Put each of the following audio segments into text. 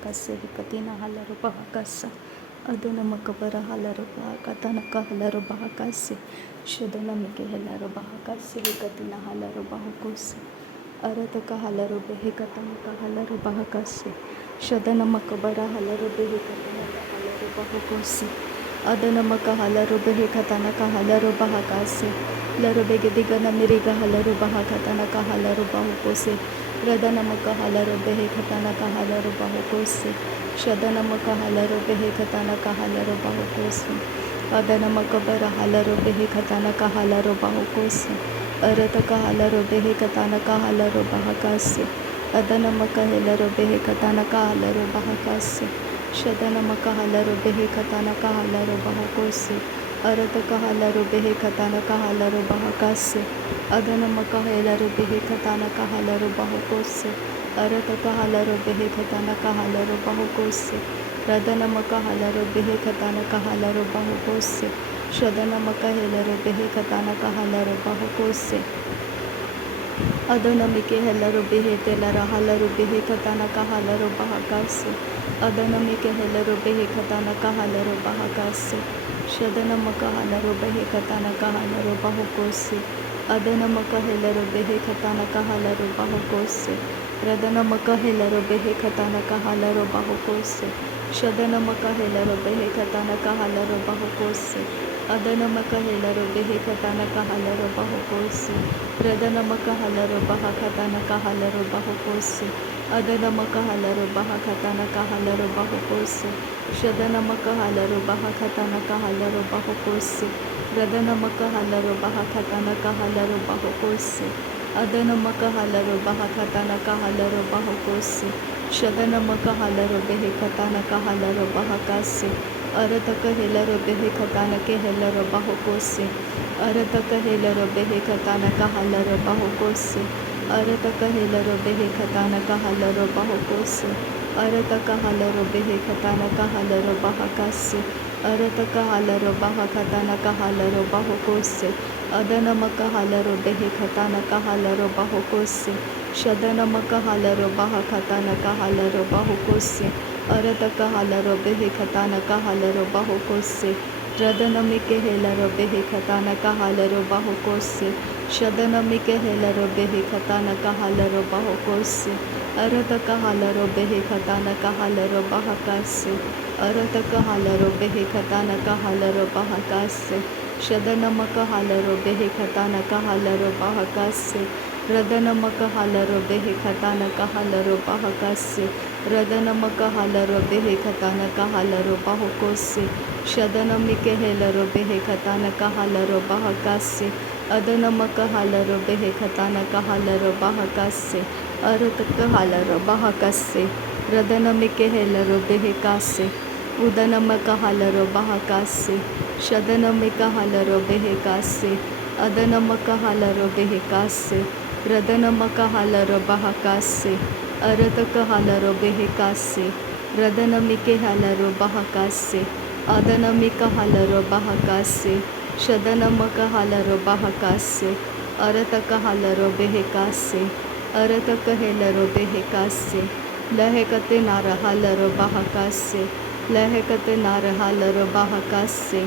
bahakase hikatina halaru bahakasa adana makabara halaru bahakatana kahalaru bahakase shadana mike halaru bahakase hikatina halaru bahakose arataka halaru behikatana kahalaru bahakase shadana makabara halaru behikatana kahalaru bahakose adana makahalaru behikatana kahalaru bahakase laru begedigana miriga halaru bahakatana kahalaru bahakose radana makahalaru behikatana kahalaru bahakose shadana makahalaru behikatana kahalaru bahakose adana makabara halaru behikatana kahalaru bahakose arataka halaru behikatana kahalaru bahakase adana makahalaru behikatana kahalaru bahakase shadana makahalaru behikatana kahalaru bahakose arataka halaru behikatana kahalaru bahakase adana makahalaru behikatana kahalaru bahakose arataka halaru behikatana kahalaru bahakose radana makahalaru behikatana kahalaru bahakose shadana makahalaru behikatana kahalaru bahakose adana mike halaru behitelara halaru behikatana kahalaru bahakase adana mike halaru behikatana kahalaru bahakase shadana makahalaru behikatana kahalaru bahakose adana makahalaru behikatana kahalaru bahakose radana makahalaru behikatana kahalaru bahakose shadana makahalaru behikatana kahalaru bahakose adana makahalaru behikatana kahalaru bahakose radana makahalaru bahakatana kahalaru bahakose adana makahalaru bahakatana kahalaru bahakose shadana makahalaru bahakatana kahalaru bahakose radana makahalaru bahakatana kahalaru bahakose adana makahalaru bahakatana kahalaru bahakose shadana makahalaru behikatana kahalaru bahakase arataka helaru behikatana kehelaru bahakose arataka helaru behikatana kahalaru bahakose arataka helaru behikatana kahalaru bahakose arataka halaru behikatana kahalaru bahakase arataka halaru bahakatana kahalaru bahakose adana makahalaru behikatana kahalaru bahakose shadana makahalaru bahakatana kahalaru bahakose arataka halaru behikatana kahalaru bahakose radana mike helaru behikatana kahalaru bahakose shadana mike helaru behikatana kahalaru bahakose arataka halaru behikatana kahalaru bahakase arataka halaru behikatana kahalaru bahakase shadana makahalaru behikatana kahalaru bahakase radana makahalaru behikatana kahalaru bahakase radana makahalaru behikatana kahalaru bahakose shadana mike helaru behikatana kahalaru bahakase adana makahalaru behikatana kahalaru bahakase arataka halaru bahakase radana mike helaru behikase udana makahalaru bahakase shadana makahalaru behikase adana makahalaru behikase radana makahalaru bahakase arataka halaru behikase radana mike halaru bahakase adana makahalaru bahakase shadana makahalaru bahakase arataka halaru behikase arataka helaru behikase lahekate nara halaru bahakase lahekate nara halaru bahakase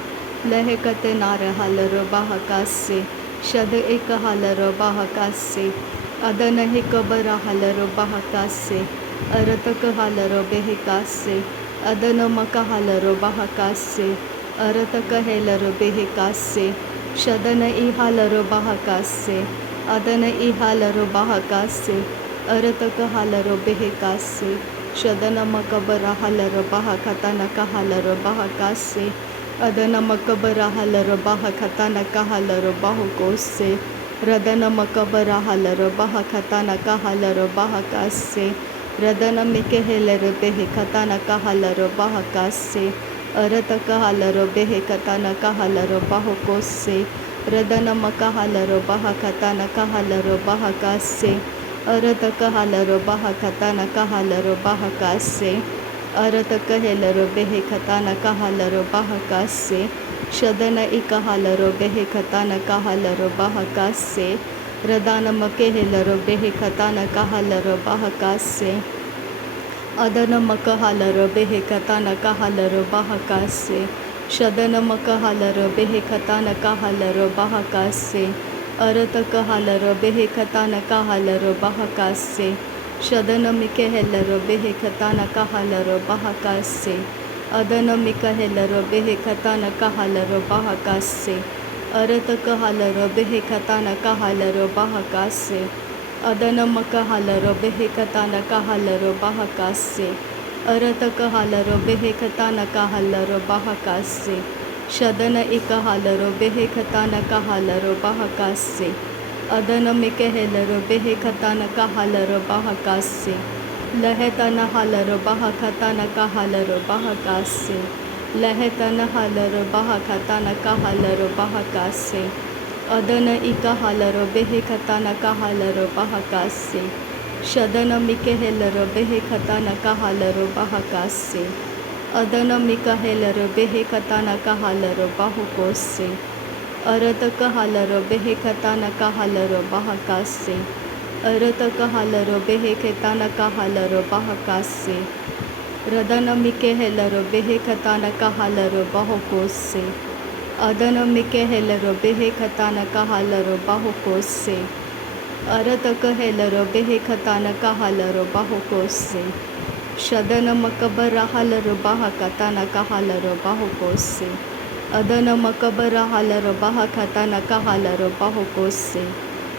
lahekate nara halaru bahakase shad eka halaru bahakase adana hikabara halaru bahakase arataka halaru behikase adana makahalaru bahakase arataka helaru behikase shadana ihalaru bahakase adana ihalaru bahakase arataka halaru behikase shadana makabara halaru bahakatana kahalaru bahakase adana makabara halaru bahakatana kahalaru bahakose radana makabara halaru bahakatana kahalaru bahakase radana mike helaru behikatana kahalaru bahakase arataka halaru behikatana kahalaru bahakose radana makahalaru bahakatana kahalaru bahakase arataka halaru bahakatana kahalaru bahakase arataka helaru behikatana kahalaru bahakase shadana ikahalaru behikatana kahalaru bahakase radana make helaru behikatana kahalaru bahakase Adanamaka halara behekatana kahalara bahakase. Shadanamaka halara behekatana kahalara bahakase. Arataka halara behekatana kahalara bahakase. Shadanamike helara behekatana kahalara bahakase. Adanamika helara behekatana kahalara bahakase. Arataka halara behekatana kahalara bahakase. Adanamaka halara behekatana kahalara bahakase. Arataka halara behekatana kahalara bahakase. Shadana ika halara behekatana kahalara bahakase. Adanamika helara behekatana kahalara bahakase. Lahetana halara bahakatana kahalara bahakase. Lahetana halara bahakatana kahalara bahakase. Adana ika halara behekatana kahalara bahakase. Shadana mike helara behekatana kahalara bahakase. Adana mika helara behekatana kahalara bahukose. Arataka halara behekatana kahalara bahakase. Arataka halara behekatana kahalara bahakase. Radana mike helara behekatana kahalara bahukose. Adana mike helara behekatana kahalara bahukose. Arataka helara behekatana kahalara bahukose. Shadana makabara halara bahakatana kahalara bahukose. Adana makabara halara bahakatana kahalara bahukose.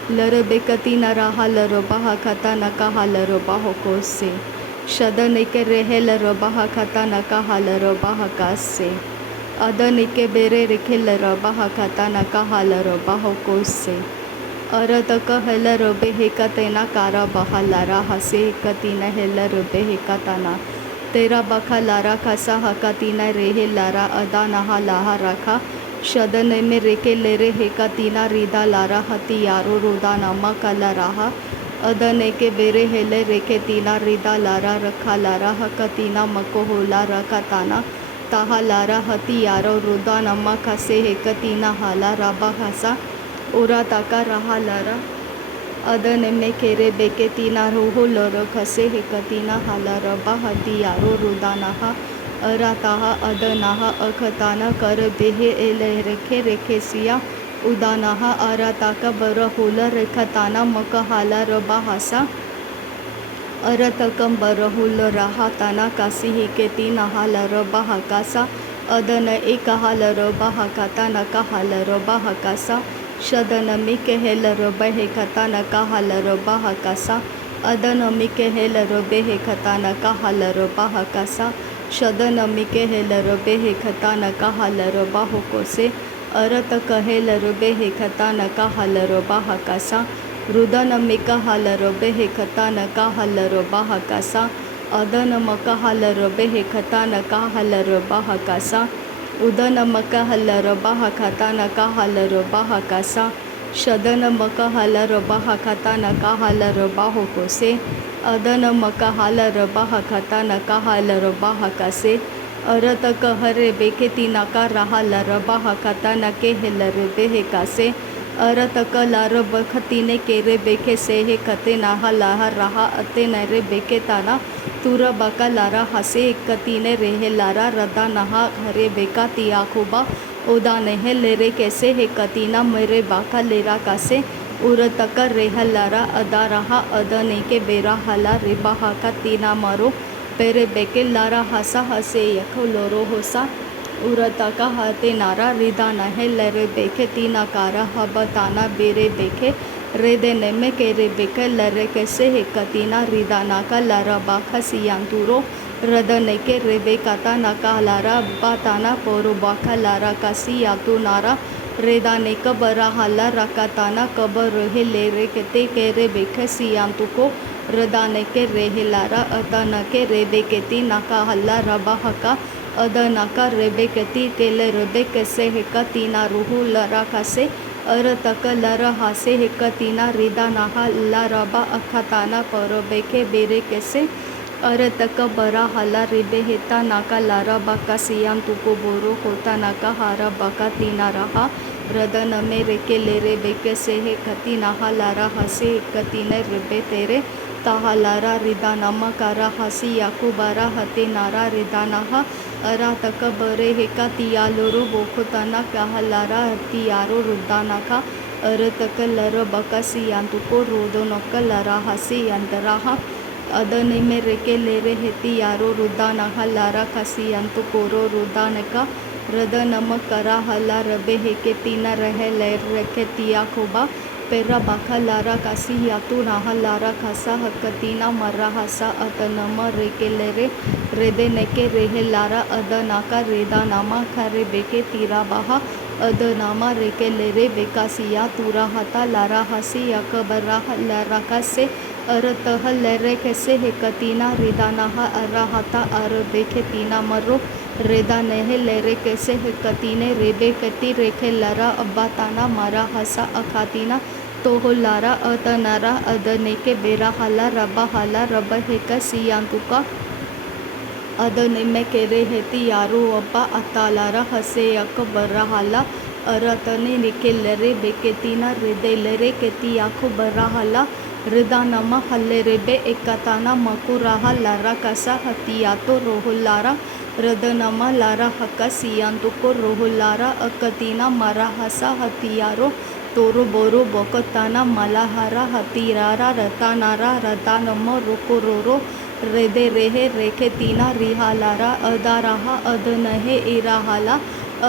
Lara bekatina rahalara bahakatana kahalara bahukose. Shadanike rehelara bahakatana kahalara bahakase. Adanike bere rekelara bahakatana kahalara bahukose. Arataka helara behekatena kara bahalara hase katina helara behekatana. Tera bakalara kasa hakatina rehe lara adana halaha raka. Shadane me reke lere hekatina rida lara hati yaro rodana makalaraha. Adane ke bere hele reke tina rida lara rakha lara hakatina makohola rakatana. Taha lara hati yaro rodana makase hekatina hala rabahasa. Ura taka raha lara. Adane me kere beke tina roho loro kase hekatina halara bahati yaro rodanaha. Arataha adanaha akhatana kar behe ele rekhe rekhe siya. Udanaha arataka barahula rekhatana makahala rabahasa. Aratakam barahula rahatana kasi hiketi nahala rabahakasa. Adana ekahala rabahakatana kahala rabahakasa. Shadana mike hela rabahekatana kahala rabahakasa. Adana mike hela rabahekatana kahala rabahakasa. Shadana mike hela rabahekatana kahala rabahukose. Arataka hela rabahekatana kahala rabahakasa. Rudana mika hala rabahekatana kahala rabahakasa. Adana maka hala rabahekatana kahala rabahakasa. Udana maka hala rabahakatana kahala rabahakasa. Shadana maka hala rabahakatana kahala rabahukose. Adana maka hala rabahakatana kahala rabahakase. Arataka hare beketina ka rahala rabahakatana ke hela rebehekase. Arataka lara bakhatine kere beke sehe kate naha laha raha ate nare beketana. Tura baka lara hase katine rehe lara rada naha hare beka tiakuba. Oda nehe lere kese he katina mere baka lera kase. Urataka reha lara ada raha ada neke bera hala rebaha katina maro. Pere beke lara hasa hase yakho loro hosa. Urataka hate nara rida nahe lere beke tina kara habatana bere beke. Rede neme kere beke lere kese he katina rida naka lara baka siyanturo. Rada neke rebe kata naka lara batana poro baka lara kasi yatu nara. Reda neka bara hala rakatana kabar rehe lere kete kere beke siyantuko. Rada neke rehe lara atana ke rebe keti naka hala rabahaka. Adanaka rebekati tele rebekase hekatina ruhu lara kase. Arataka lara hase hekatina rida naha laraba akhatana parobeke bere kese. Arataka bara hala rebe heta naka lara baka siyam tuko boro hota naka hara baka tina raha. Radana me reke lere beke se hekatina hala lara hase hekatina rebe tere. tahalara ridanama kara hasi yakubara hate nara ridanaha arataka bare heka tiyaloro bokotana kahalara tiyaro rudanaka arataka lara bakasi yantuko rodonaka lara hasi yantaraha adane me reke lere heti yaro rudanaha lara kasi yantukoro rudanaka रदनम करा हला रबे हेके तीना रहे लैर रखे तिया खोबा पेरा बाखा लारा कासी यातु नाहा लारा खासा हकतीना मर्रा हसा अतनम रेके लेरे रेदे नेके रेहे लारा अदनाका रेदा नामा खरे बेके तीरा बाहा अदनामा रेके लेरे बेकासिया तुरा हता लारा हसी यकबरा लारा कासे अरतह लेरे कैसे हेकतीना रेदानाहा अरहता अर बेके तीना मरो रेदा नेहे लेरे कैसे हेकतीने रेबे कती रेखे लरा अब्बाताना मारा हसा अखातीना तोहो लारा अतनारा अदनेके बेरा हाला रबा हाला रब हेका सियांतुका अदनेमे केरे हेती यारो अब्बा अतालारा हसे यक बर्रा हाला अरतने निके लरे बेकेतीना रेदे लरे केती याको बर्रा हाला रिदानमा हल्ले रेबे एकताना मकुराहा लारा कसा हतियातो रोहुलारा रदनमा लारा हका सियांतुको रोहुलारा अकतीना मरा हसा हतियारो तोरो बोरो बोकताना मलाहारा हतीरारा रतानारा रतानम रुकुरोरो रेदे रेहे रेखे तीना रिहालारा अदाराहा अदनहे इराहाला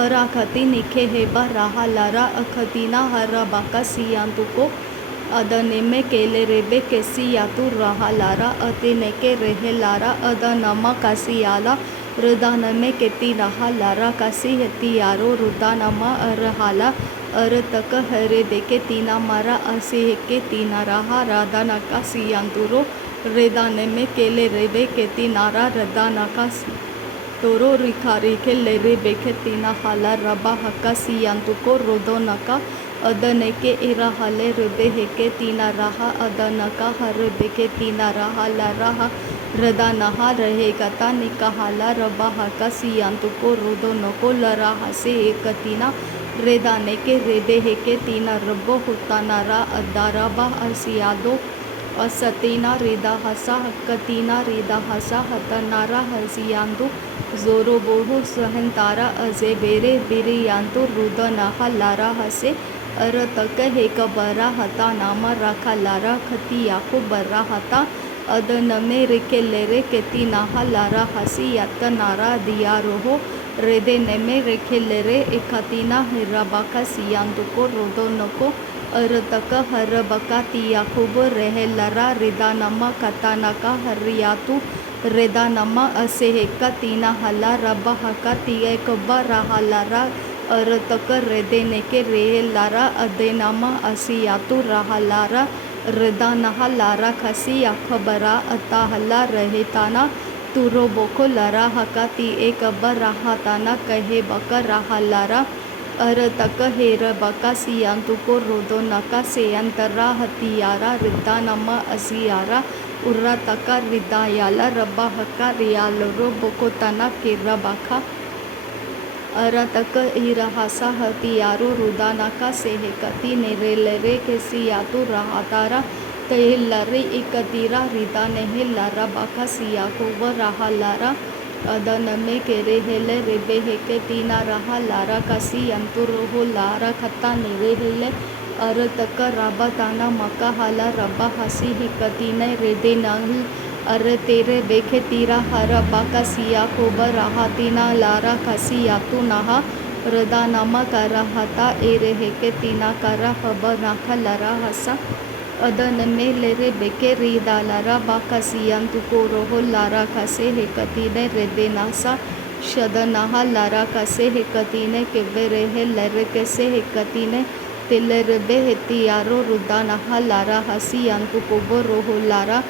अराखती निखे हेबा राहालारा अखतीना हरबाका सियांतुको अदनेमे केले रेबे केसी यातु रहालारा अतिनेके रेहे लारा अदनमा कासियाला रुदानमे केती रहालारा कासी हती यारो रुदानमा अरहाला अरतक हरे देके तीना मारा असी हेके तीना रहा रादानका सियांतुरो रेदानमे केले रेबे केती नारा रदानका तोरो रिखा रिखे लेरे बेखे तीना हाला रबा हका सियांतुको रोदोनका अदनेके इरा हले रुबे हेके तीना रहा अदनका हर बेके तीना रहा ला रहा रदानहा रहेगता निकाहाला रबा हका सियांतुको रोदो नको लरा हसे एकतीना रेदाने के रेदे हेके तीना रब्बो हुतानारा अदाराबा असियादो असतीना रेदा हसा हक्कतीना रेदा हसा हतनारा हसियांदु जोरो बोहो सहंतारा अजे बेरे बिरियांतु रुदनहा लारा हसे अरतक हेक बरा हता नामा राखा लारा खती याको बरा हता अदनमे रेके लेरे केती नाहा लारा हसी यात नारा दिया रोहो रेदे नेमे रेखे लेरे एकतीना हिराबाका सियांतुको रोदो नको अरतक हरबका तियाकुब रेहे लरा रिदानमा कतानका हरियातु रेदानमा असे हेका तीना हला रबा हका तियकबा रहा लारा अरतक रेदेनेके रेहे लारा अदेनामा असियातु रहा लारा रेदानहा लारा खसी याखबरा अताहला रहेताना तुरो बोको लरा हका ती एकबा रहाताना कहे बक रहा लारा अरतक हेर बका सियांतुको रोदो नका सेयंतरा हतियारा रिदानमा असियारा उर्रा तका रिदायाला रबा हका रियालरो बोकोतना केरा बाखा अरतक हिरहासा हतियारो रुदानका सेहकती नेरेलरे के सियातु रहातारा तहिलरे इकतीरा रिदा नेहे लारा बाखा सियाको व रहा लारा अदनमे केरे हेले रेबे हेके तीना रहा लारा कसी यंतुरोहो लारा खत्ता निरे हेले अरतक राबा ताना मका हाला रबा हसी हिकतीने रेदे नंग अर तेरे बेखे तीरा हर बाका सिया कोब राहतीना लारा कसी यातु नहा रदानामा करहता एरे हेके तीना करा हब नाखा लरा हसा अदनमे लेरे बेके रीदा लारा बाका सियांतुको रोहो लारा कसे हेकतीने रेदे नासा शदनहा लारा कसे हेकतीने केवे रेहे लरे कैसे हेकतीने तिलरबे हेतियारो रुदानहा लारा हसी यांतुको रोहो लारा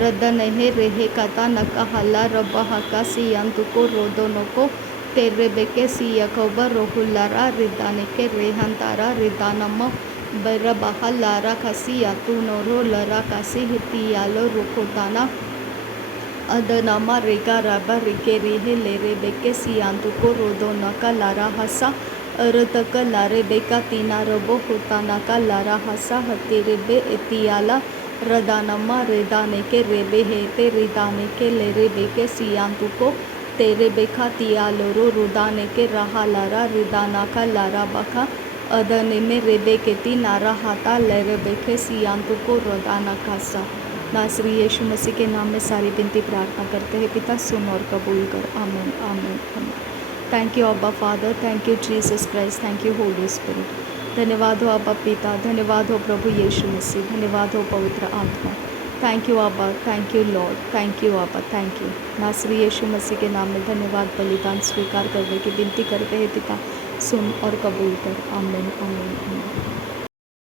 रदनहे रेहे कता नका हला रब हका सियांतुको रोदोनको तेरे बेके सियकोब रोहुलारा रिदानेके रेहंतारा रिदानम बरबहा लारा खसी यातु नोरो लरा कसी हितियालो रुकोताना अदनामा रेगा रबा रिके रेहे लेरे बेके सियांतुको रोदोनका लारा हसा अरतक लारे बेका तीना रबो हुतानका लारा हसा हतिरेबे एतियाला रदानमा रेदाने के रेबे हे ते रिदाने के ले रेबे के सियांतु को तेरे बेखा तिया लोरो रुदाने के रहा लारा रिदाना का लारा बखा अदने में रेबे के ती नारा हाथा ले रेबे के सियांतु को रदाना कासा। नासरी यीशु मसीह के नाम में सारी विनती प्रार्थना करते हैं पिता, सुन और कबूल कर। आमीन आमीन आमीन। थैंक यू अब्बा father, thank you Jesus Christ, thank you Holi spirit. धन्यवाद हो अब्बा पिता, धन्यवाद हो प्रभु यीशु मसीह, धन्यवाद हो पवित्र आत्मा। थैंक यू अब्बा, thank you Lord, thank you अब्बा, थैंक यू। नासरी यीशु मसीह के नाम में धन्यवाद बलिदान स्वीकार करने की विनती करते हैं पिता, सुन और कबूल कर। आमीन आमीन आमीन।